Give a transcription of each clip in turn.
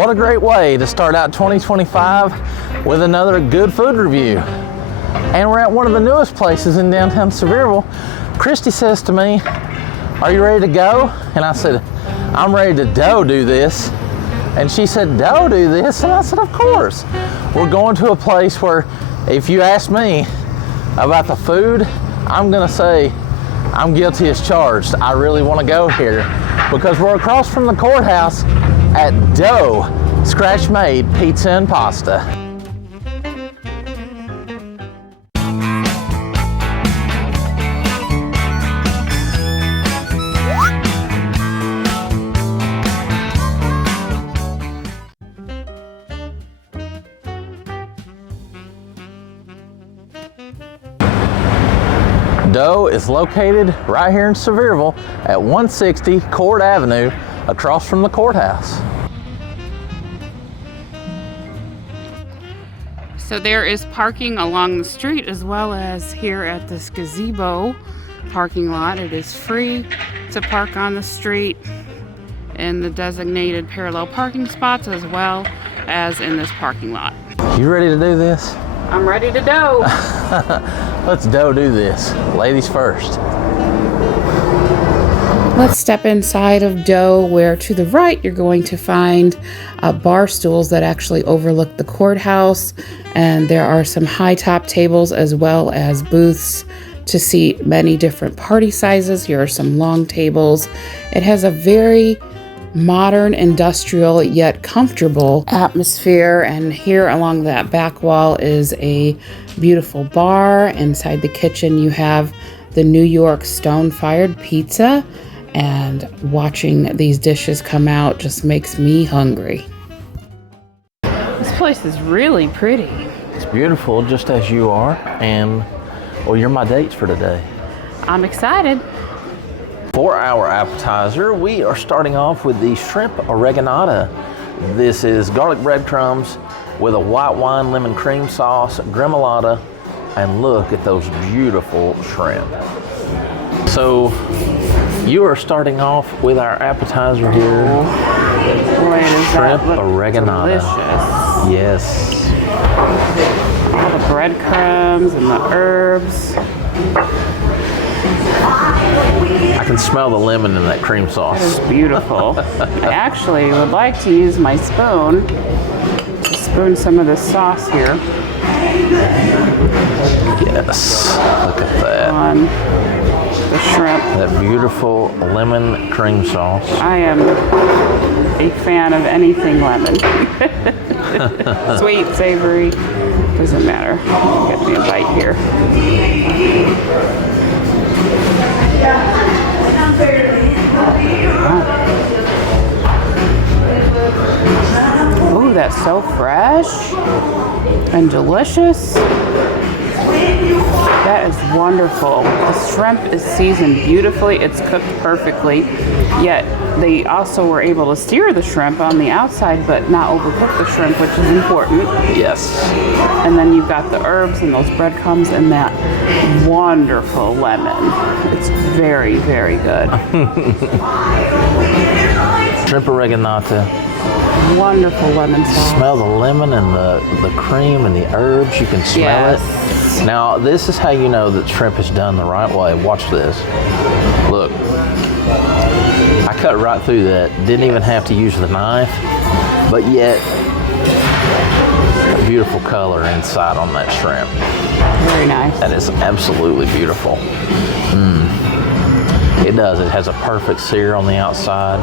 What a great way to start out 2025 with another good food review. And we're at one of the newest places in downtown Sevierville. Christy says to me, "Are you ready to go?" And I said, "I'm ready to do this." And she said, "Do this?" And I said, "Of course." We're going to a place where, if you ask me about the food, I'm gonna say I'm guilty as charged. I really want to go here because we're across from the courthouse at Dough Scratch Made Pizza and Pasta. Dough is located right here in Sevierville at 160 Court Avenue, across from the courthouse. So there is parking along the street as well as here at this gazebo parking lot. It is free to park on the street in the designated parallel parking spots as well as in this parking lot. You ready to do this? I'm ready to dough. Let's do this. Ladies first. Let's step inside of Dough, where to the right you're going to find bar stools that actually overlook the courthouse, and there are some high top tables as well as booths to seat many different party sizes. Here are some long tables. It has a very modern, industrial, yet comfortable atmosphere, and here along that back wall is a beautiful bar. Inside the kitchen you have the New York Stonefired pizza, and watching these dishes come out just makes me hungry. This place is really pretty. It's beautiful, just as you are, and well, you're my dates for today. I'm excited. For our appetizer, we are starting off with the shrimp oreganata. This is garlic breadcrumbs with a white wine lemon cream sauce, gremolata, and look at those beautiful shrimp. So you are starting off with our appetizer here. Boy, does shrimp that look oreganata. Delicious. Yes. All the breadcrumbs and the herbs. I can smell the lemon in that cream sauce. That is beautiful. I actually would like to use my spoon to spoon some of the sauce here. Yes, look at that. On the shrimp. That beautiful lemon cream sauce. I am a fan of anything lemon. Sweet, savory, doesn't matter. Get me a bite here. Ooh, that's so fresh and delicious. That is wonderful. The shrimp is seasoned beautifully. It's cooked perfectly. Yet they also were able to sear the shrimp on the outside but not overcook the shrimp, which is important. Yes. And then you've got the herbs and those breadcrumbs and that wonderful lemon. It's very, very good. Shrimp oreganata. Wonderful lemon sauce. Smell the lemon and the cream and the herbs. You can smell it. Now, this is how you know that shrimp is done the right way. Watch this. Look. I cut right through that. Didn't even have to use the knife. But yet, a beautiful color inside on that shrimp. Very nice. That is absolutely beautiful. It does. It has a perfect sear on the outside.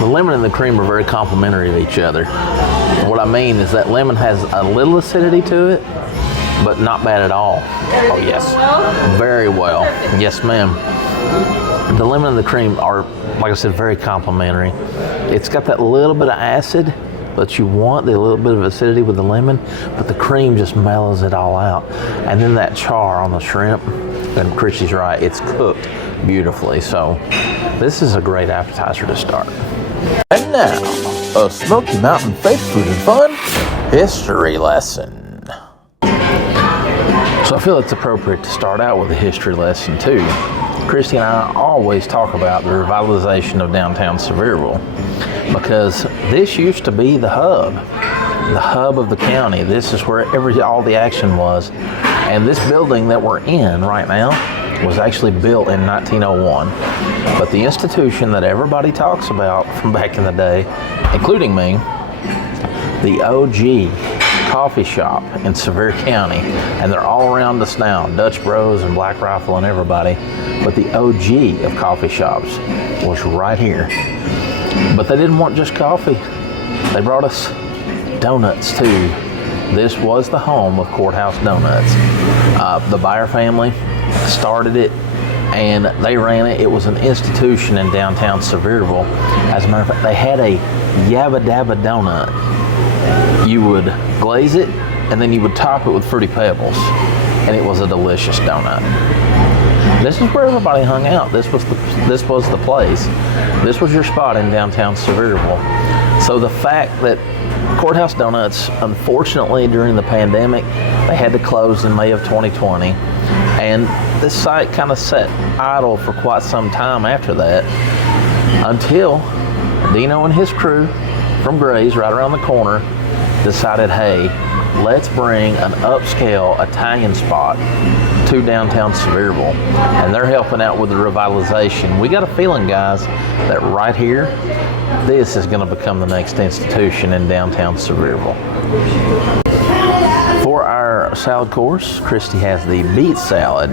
The lemon and the cream are very complementary to each other. And what I mean is that lemon has a little acidity to it, but not bad at all. Oh yes, very well. Yes, ma'am. The lemon and the cream are, like I said, very complementary. It's got that little bit of acid that you want, the little bit of acidity with the lemon, but the cream just mellows it all out. And then that char on the shrimp, and Christy's right, it's cooked beautifully. So this is a great appetizer to start. And now, a Smoky Mountain Faith Food and Fun history lesson. So I feel it's appropriate to start out with a history lesson too. Christy and I always talk about the revitalization of downtown Sevierville because this used to be the hub of the county. This is where all the action was. And this building that we're in right now was actually built in 1901. But the institution that everybody talks about from back in the day, including me, the OG coffee shop in Sevier County, and they're all around us now, Dutch Bros and Black Rifle and everybody, but the OG of coffee shops was right here. But they didn't want just coffee. They brought us donuts too. This was the home of Courthouse Donuts. The Byer family started it and they ran it. It was an institution in downtown Sevierville. As a matter of fact, they had a Yabba Dabba donut. You would glaze it and then you would top it with Fruity Pebbles, and it was a delicious donut. This is where everybody hung out. This was the place. This was your spot in downtown Sevierville. So the fact that Courthouse Donuts, unfortunately during the pandemic, they had to close in May of 2020, and this site kind of sat idle for quite some time after that until Dino and his crew from Gray's right around the corner decided, hey, let's bring an upscale Italian spot to downtown Sevierville, and they're helping out with the revitalization. We got a feeling, guys, that right here, this is going to become the next institution in downtown Sevierville. For our salad course, Christy has the beet salad,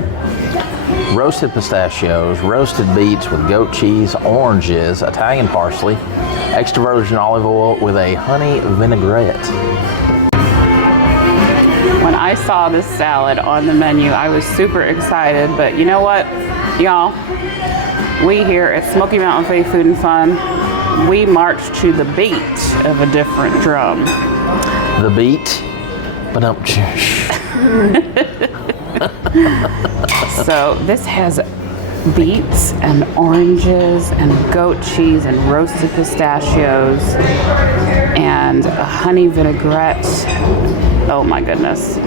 roasted pistachios, roasted beets with goat cheese, oranges, Italian parsley, extra virgin olive oil with a honey vinaigrette. When I saw this salad on the menu, I was super excited, but you know what, y'all? We here at Smoky Mountain Faith Food and Fun, we march to the beat of a different drum. The beat? But So this has beets and oranges and goat cheese and roasted pistachios and a honey vinaigrette. Oh my goodness.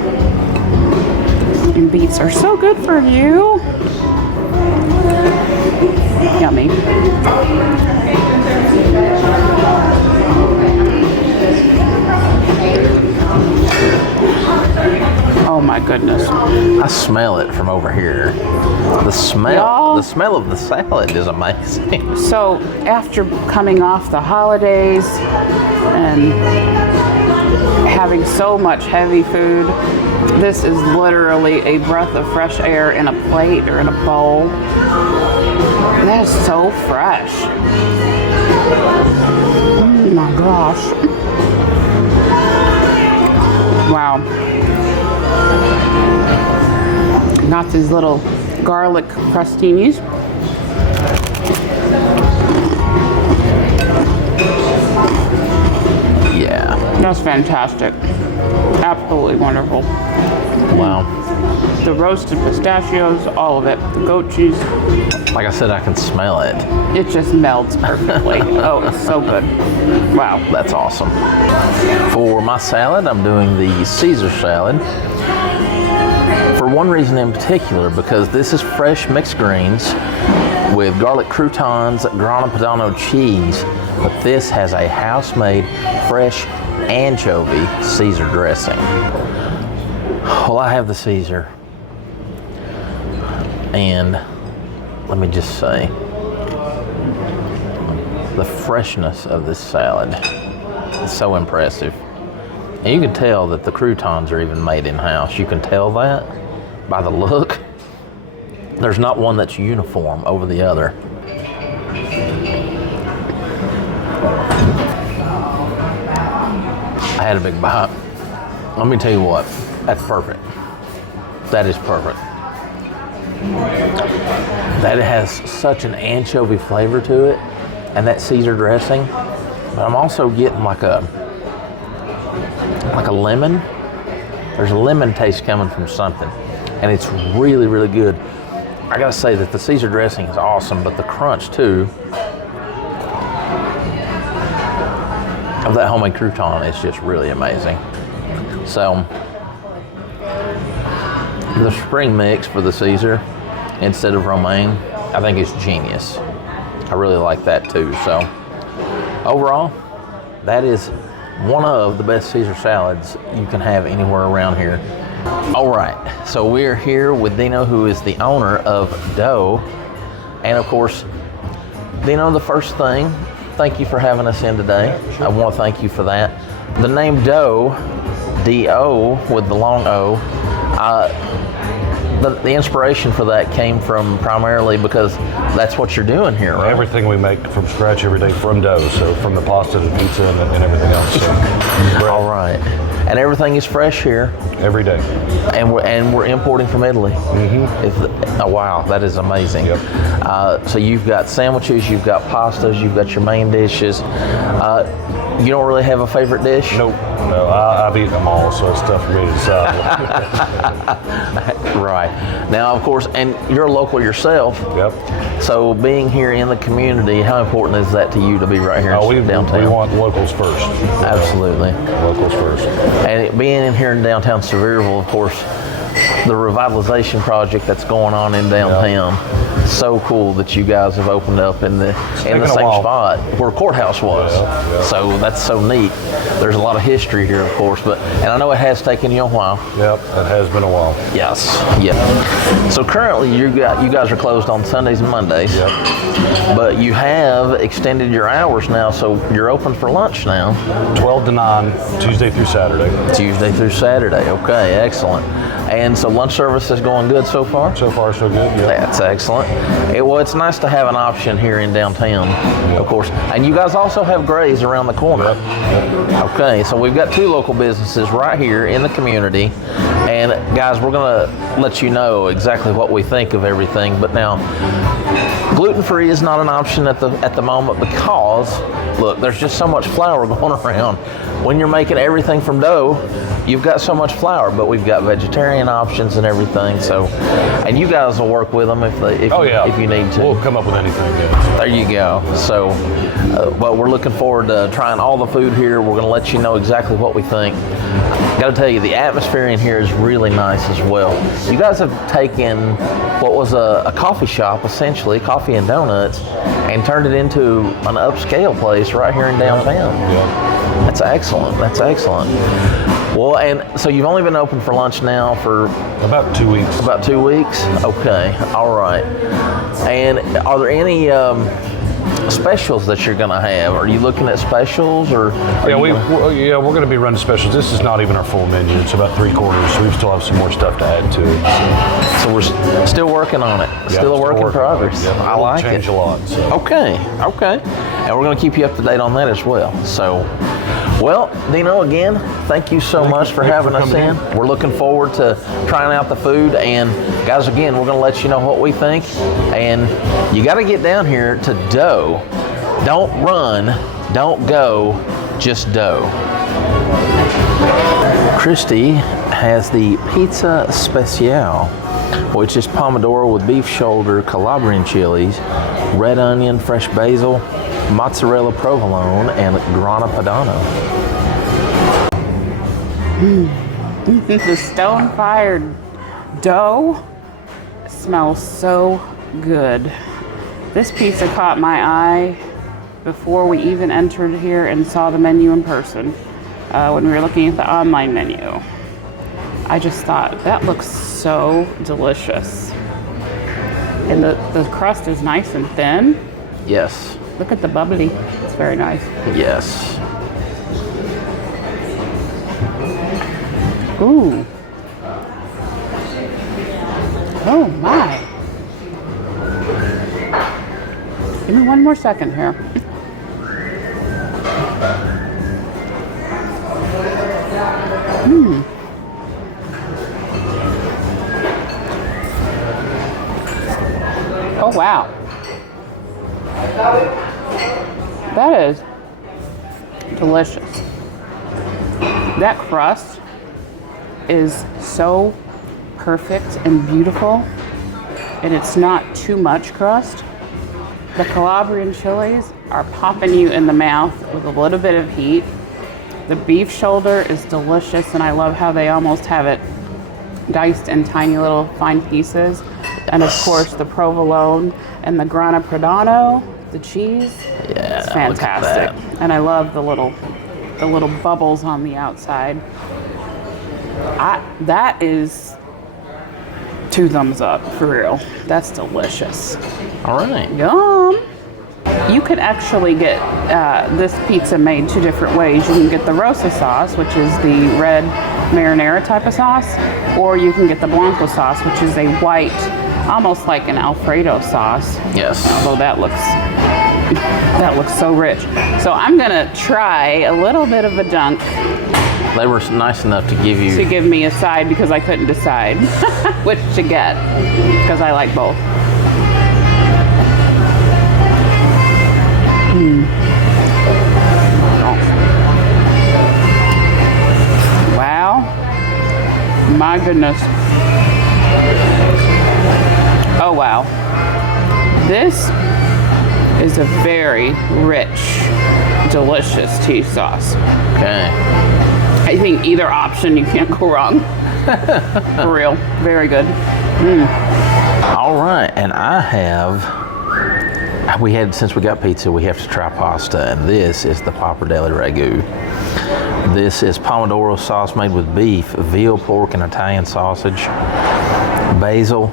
And beets are so good for you. Yummy. Oh my goodness. I smell it from over here. The smell of the salad is amazing. So after coming off the holidays and having so much heavy food, this is literally a breath of fresh air in a plate or in a bowl. That is so fresh. Oh my gosh. Wow. Got these little garlic crostinis. Yeah. That's fantastic. Absolutely wonderful. Wow. The roasted pistachios, all of it. The goat cheese. Like I said, I can smell it. It just melts perfectly. Oh, it's so good. Wow. That's awesome. For my salad, I'm doing the Caesar salad. For one reason in particular, because this is fresh mixed greens with garlic croutons, Grana Padano cheese, but this has a house-made fresh anchovy Caesar dressing. Well, I have the Caesar, and let me just say, the freshness of this salad is so impressive. And you can tell that the croutons are even made in-house. You can tell that by the look. There's not one that's uniform over the other. I had a big bite. Let me tell you what, that's perfect. That is perfect. That it has such an anchovy flavor to it, and that Caesar dressing, but I'm also getting like a lemon. There's a lemon taste coming from something, and it's really, really good. I gotta say that the Caesar dressing is awesome, but the crunch too of that homemade crouton is just really amazing. So the spring mix for the Caesar instead of romaine, I think it's genius. I really like that too. So overall, that is one of the best Caesar salads you can have anywhere around here. All right, so we're here with Dino, who is the owner of Dough. And of course, Dino, the first thing, thank you for having us in today. Yeah, sure. I want to thank you for that. The name Dough, D-O with the long O, the inspiration for that came from primarily because that's what you're doing here, right? Everything we make from scratch every day from dough, so from the pasta to pizza and everything else. So, All right. And everything is fresh here. every day. And we're importing from Italy. Mm-hmm. Oh, wow, that is amazing. Yep. So you've got sandwiches, you've got pastas, you've got your main dishes. You don't really have a favorite dish? Nope. No, I've eaten them all, so it's tough for me to decide. Right. Now, of course, and you're a local yourself. Yep. So being here in the community, how important is that to you to be right here in downtown? We want locals first. Absolutely. Locals first. And being in here in downtown Sevierville, of course, the revitalization project that's going on in downtown. So cool that you guys have opened up in the same spot where courthouse was. Yeah. So that's so neat. There's a lot of history here, of course, and I know it has taken you a while. Yep, it has been a while. Yes. Yeah. So currently, you guys are closed on Sundays and Mondays. Yep. But you have extended your hours now, so you're open for lunch now. 12 to 9, Tuesday through Saturday. Tuesday through Saturday. Okay, excellent. And so lunch service is going good so far? So far, so good. Yep. That's excellent. Well, it's nice to have an option here in downtown, of course. And you guys also have Gray's around the corner. Yep. Okay, so we've got two local businesses right here in the community. And guys, we're going to let you know exactly what we think of everything. But now, gluten-free is not an option at the moment because, look, there's just so much flour going around. When you're making everything from dough, you've got so much flour, but we've got vegetarian options and everything. So, and you guys will work with them if you need to. We'll come up with anything. Yeah. There you go. So, but we're looking forward to trying all the food here. We're going to let you know exactly what we think. Got to tell you, the atmosphere in here is really nice as well. You guys have taken what was a coffee shop, essentially, coffee and donuts, and turned it into an upscale place right here in downtown. Yeah. That's excellent. That's excellent. Well, and so you've only been open for lunch now for About 2 weeks. about 2 weeks? Okay, all right. And are there any specials that you're gonna have? Are you looking at specials, or we're going to be running specials. This is not even our full menu. It's about 3/4, so we still have some more stuff to add to it. So we're still working on it. Still a work in progress. Yeah, I like change it. a lot. So. Okay. And we're gonna keep you up to date on that as well. So, well, Dino, again, thank you so much for having us in. We're looking forward to trying out the food. And guys, again, we're going to let you know what we think. And you got to get down here to Dough. Don't run, don't go, just Dough. Christy has the Pizza Speciale, which is pomodoro with beef shoulder, Calabrian chilies, red onion, fresh basil, mozzarella provolone, and grana padano. The Stonefired dough smells so good. This pizza caught my eye before we even entered here and saw the menu in person when we were looking at the online menu. I just thought, that looks so delicious. And the crust is nice and thin. Yes. Look at the bubbly. It's very nice. Yes. Ooh. Oh my. Give me one more second here. Oh wow. That is delicious. That crust is so perfect and beautiful, and it's not too much crust. The Calabrian chilies are popping you in the mouth with a little bit of heat. The beef shoulder is delicious, and I love how they almost have it diced in tiny little fine pieces. And of course the provolone and the grana padano, the cheese. Yeah, It's fantastic. And I love the little bubbles on the outside. That is 2 thumbs up, for real. That's delicious. All right. Yum. You could actually get this pizza made 2 different ways. You can get the rosa sauce, which is the red marinara type of sauce, or you can get the blanco sauce, which is a white, almost like an Alfredo sauce. Yes. Although that looks so rich. So I'm gonna try a little bit of a dunk. They were nice enough to give me a side because I couldn't decide which to get because I like both. Wow. My goodness. Oh, wow. This is a very rich, delicious cheese sauce. Okay. I think either option, you can't go wrong. For real. Very good. All right, and since we got pizza, we have to try pasta, and this is the pappardelle ragu. This is pomodoro sauce made with beef, veal, pork, and Italian sausage, basil,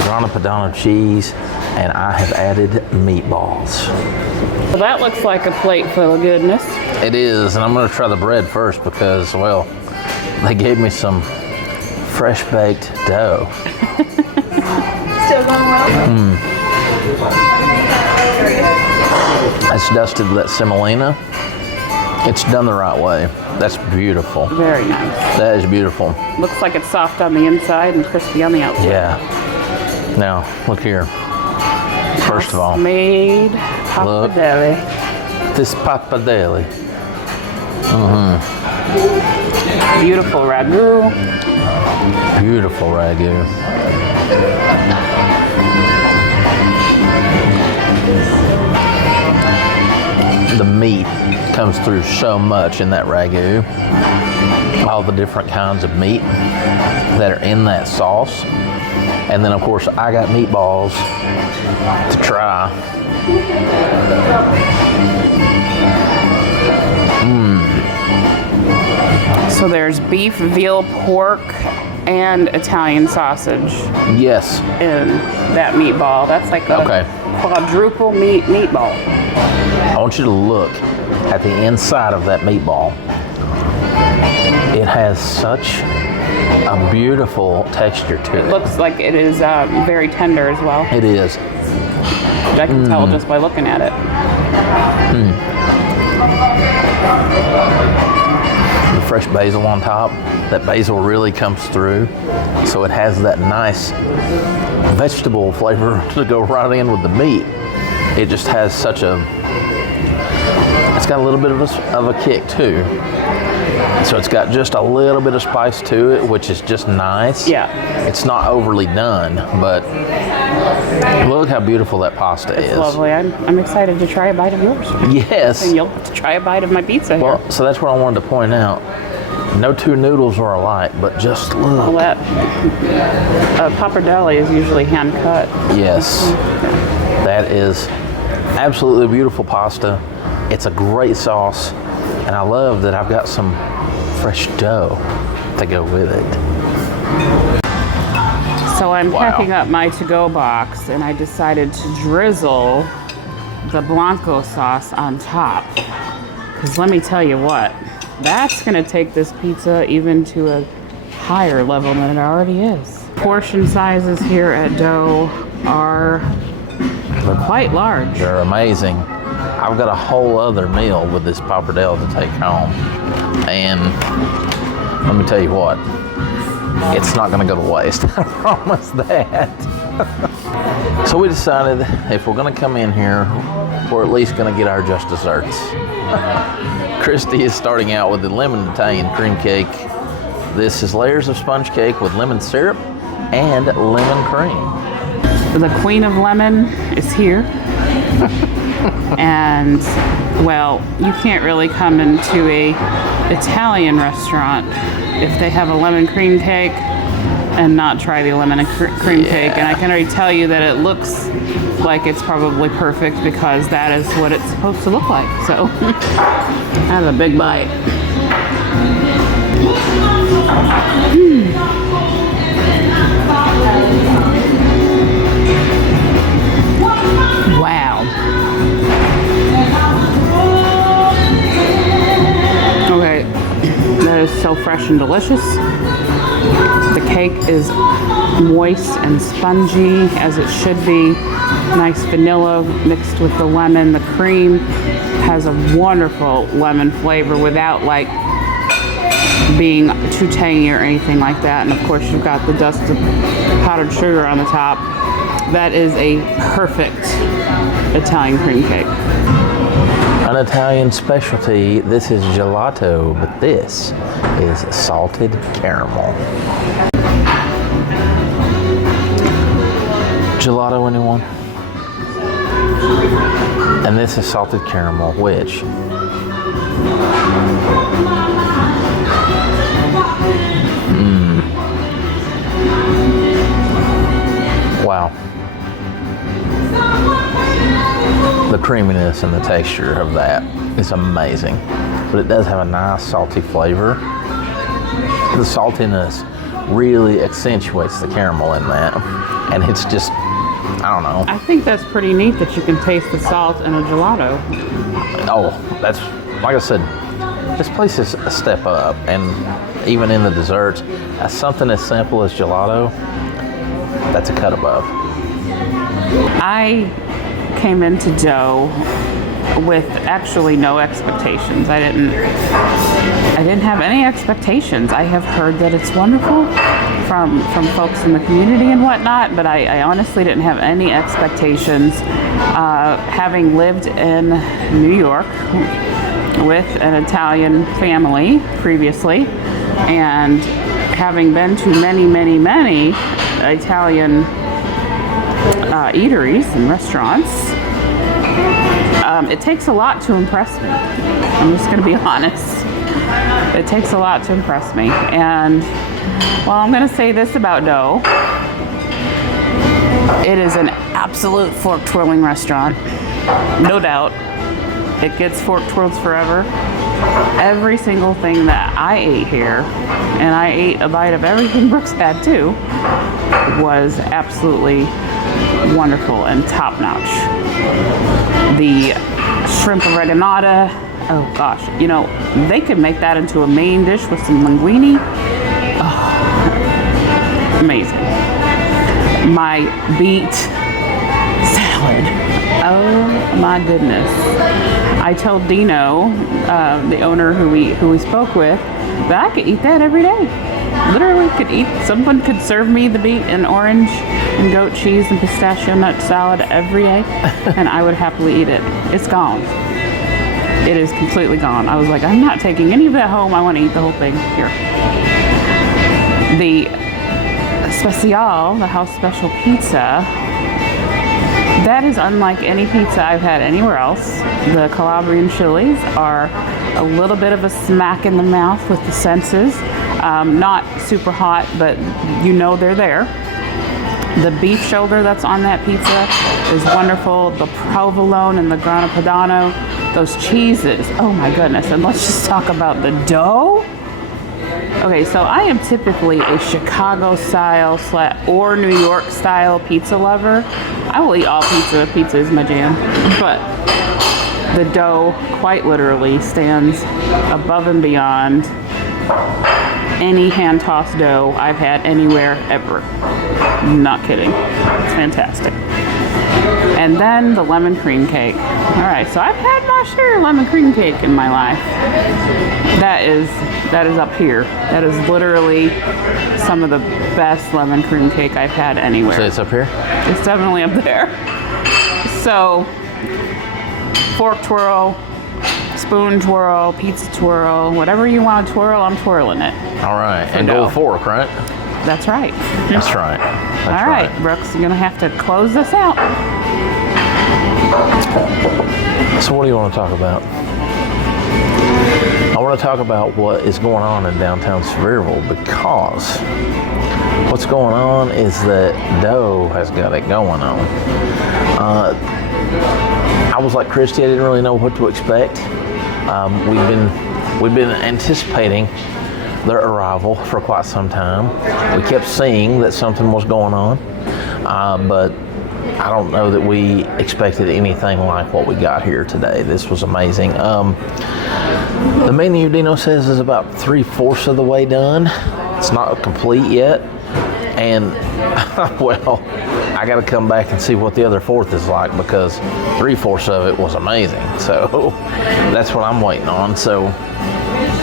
grana padano cheese, and I have added meatballs. Well, that looks like a plate full of goodness. It is, and I'm going to try the bread first because, well, they gave me some fresh baked dough. Still going well? It's dusted with that semolina. It's done the right way. That's beautiful. Very nice. That is beautiful. Looks like it's soft on the inside and crispy on the outside. Yeah. Now, look here. First of all, made pappardelle. this pappardelle. Beautiful ragu. Beautiful ragu. The meat comes through so much in that ragu. All the different kinds of meat that are in that sauce. And then of course I got meatballs to try. So there's beef, veal, pork, and Italian sausage Yes. in that meatball. That's like a quadruple meatball. I want you to look at the inside of that meatball. It has such a beautiful texture to it. Looks like it is very tender as well. It is. Which I can tell just by looking at it. The fresh basil on top. That basil really comes through. So it has that nice vegetable flavor to go right in with the meat. It just has such a, it's got a little bit of a kick too. So it's got just a little bit of spice to it, which is just nice. Yeah. It's not overly done, but look how beautiful that pasta is. It's lovely. I'm excited to try a bite of yours. Yes. And you'll have to try a bite of my pizza here. Well, so that's what I wanted to point out. No 2 noodles are alike, but just look. Well, that pappardelle is usually hand cut. Yes. That is absolutely beautiful pasta. It's a great sauce, and I love that I've got some fresh dough to go with it. So I'm packing up my to-go box, and I decided to drizzle the blanco sauce on top. Because let me tell you what, that's gonna take this pizza even to a higher level than it already is. Portion sizes here at Dough are quite large. They're amazing. I've got a whole other meal with this pappardelle to take home. And let me tell you what, it's not gonna go to waste, I promise that. So we decided if we're gonna come in here, we're at least gonna get our just desserts. Christy is starting out with the lemon Italian cream cake. This is layers of sponge cake with lemon syrup and lemon cream. The queen of lemon is here. And, well, you can't really come into a Italian restaurant if they have a lemon cream cake and not try the lemon and cream cake. And I can already tell you that it looks like it's probably perfect because that is what it's supposed to look like. So that's a big bite. Wow. Okay, that is so fresh and delicious. The cake is moist and spongy as it should be. Nice vanilla mixed with the lemon. The cream has a wonderful lemon flavor without like being too tangy or anything like that. And of course you've got the dust of powdered sugar on the top. That is a perfect Italian cream cake. An Italian specialty. This is gelato, but this is salted caramel. Gelato, anyone? And this is salted caramel, which wow. The creaminess and the texture of that is amazing. But it does have a nice salty flavor. The saltiness really accentuates the caramel in that. And it's just, I don't know. I think that's pretty neat that you can taste the salt in a gelato. Oh, that's, like I said, this place is a step up. And even in the desserts, something as simple as gelato, that's a cut above. I came into dough with actually no expectations. I didn't have any expectations. I have heard that it's wonderful from folks in the community and whatnot, but I honestly didn't have any expectations. Having lived in New York with an Italian family previously, and having been to many Italian eateries and restaurants, it takes a lot to impress me. I'm just going to be honest. It takes a lot to impress me. And well, I'm going to say this about dough. It is an absolute fork twirling restaurant. No doubt. It gets fork twirls forever. Every single thing that I ate here, and I ate a bite of everything Brooks had too, was absolutely wonderful and top-notch. The shrimp oreganata, oh gosh, you know, they could make that into a main dish with some linguine. Oh, amazing. My beet salad, oh my goodness. I told Dino, the owner who we spoke with, that I could eat that every day. Literally could eat, someone could serve me the beet and orange and goat cheese and pistachio nut salad every day, and I would happily eat it. It's gone. It is completely gone. I was like, I'm not taking any of that home. I want to eat the whole thing here. The special, the house special pizza, that is unlike any pizza I've had anywhere else. The Calabrian chilies are a little bit of a smack in the mouth with the senses. Not super hot, but you know they're there. The beef shoulder that's on that pizza is wonderful. The provolone and the grana padano, those cheeses, oh my goodness. And let's just talk about the dough. Okay, so I am typically a Chicago style or New York style pizza lover. I will eat all pizza. Pizza is my jam. But the dough quite literally stands above and beyond any hand-tossed dough I've had anywhere ever. Not kidding. It's fantastic. And then the lemon cream cake. All right, so I've had my share of lemon cream cake in my life. That is up here. That is literally some of the best lemon cream cake I've had anywhere. So it's up here? It's definitely up there. So, fork twirl, spoon twirl, pizza twirl, whatever you want to twirl, I'm twirling it. All right, and gold fork, right? That's right. That's right. All right, Brooks, you're gonna have to close this out. So what do you want to talk about? I want to talk about what is going on in downtown Sevierville, because What's going on is that Doe has got it going on. I was like Christy, I didn't really know what to expect. We've been anticipating their arrival for quite some time. We kept seeing that something was going on, but I don't know that we expected anything like what we got here today. This was amazing. The menu, Dino says, is about 3/4 of the way done. It's not complete yet, and well, I got to come back and see what the other fourth is like, because 3/4 of it was amazing. So that's what I'm waiting on. So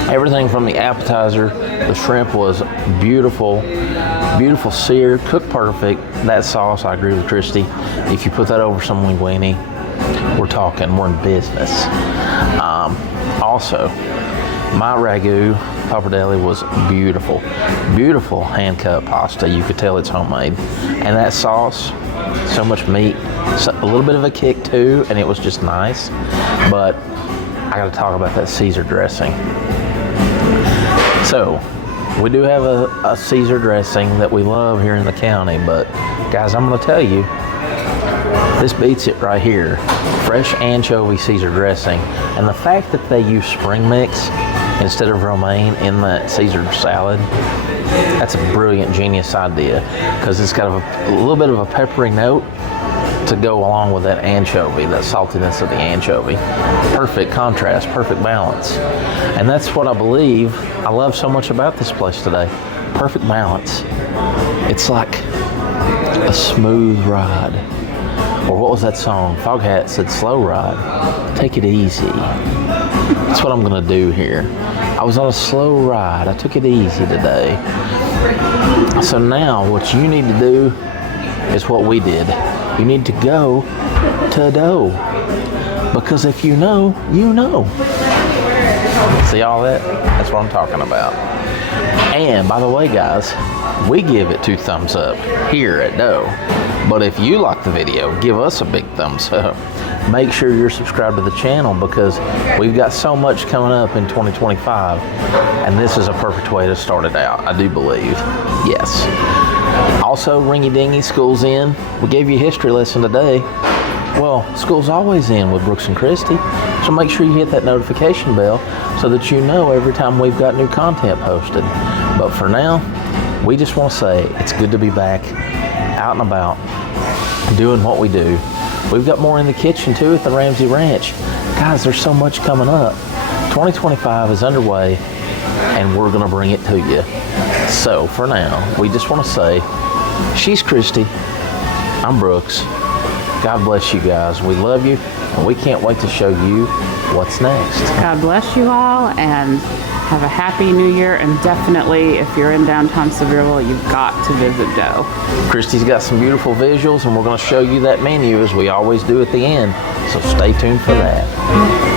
everything from the appetizer, the shrimp was beautiful, beautiful seared, cooked perfect. That sauce, I agree with Christy. If you put that over some linguine, we're in business. Also, my ragu pappardelle was beautiful, beautiful hand cut pasta. You could tell it's homemade, and that sauce, so much meat, a little bit of a kick too, and it was just nice. But I got to talk about that Caesar dressing. So we do have a Caesar dressing that we love here in the county, but guys, I'm going to tell you, this beats it right here. Fresh anchovy Caesar dressing, and the fact that they use spring mix instead of romaine in that Caesar salad, that's a brilliant, genius idea, because it's got a little bit of a peppery note to go along with that anchovy, that saltiness of the anchovy. Perfect contrast, perfect balance. And that's what I believe I love so much about this place today. Perfect balance. It's like a smooth ride. Or what was that song? Foghat said slow ride. Take it easy. That's what I'm gonna do here. I was on a slow ride. I took it easy today. So now what you need to do is what we did. You need to go to Doe. Because if you know, you know. See all that? That's what I'm talking about. And by the way, guys, we give it 2 thumbs up here at Doe. But if you like the video, give us a big thumbs up. Make sure you're subscribed to the channel, because we've got so much coming up in 2025, and this is a perfect way to start it out, I do believe. Yes. Also, Ringy Dingy, school's in. We gave you a history lesson today. Well, school's always in with Brooks and Christy, so make sure you hit that notification bell so that you know every time we've got new content posted. But for now, we just want to say it's good to be back, out and about, doing what we do. We've got more in the kitchen too at the Ramsey Ranch. Guys, there's so much coming up. 2025 is underway, and we're gonna bring it to you. So for now, we just want to say, she's Christy, I'm Brooks. God bless you guys. We love you, and we can't wait to show you what's next. God bless you all, and have a happy new year. And definitely, if you're in downtown Sevierville, you've got to visit Doe. Christy's got some beautiful visuals, and we're going to show you that menu as we always do at the end. So stay tuned for that.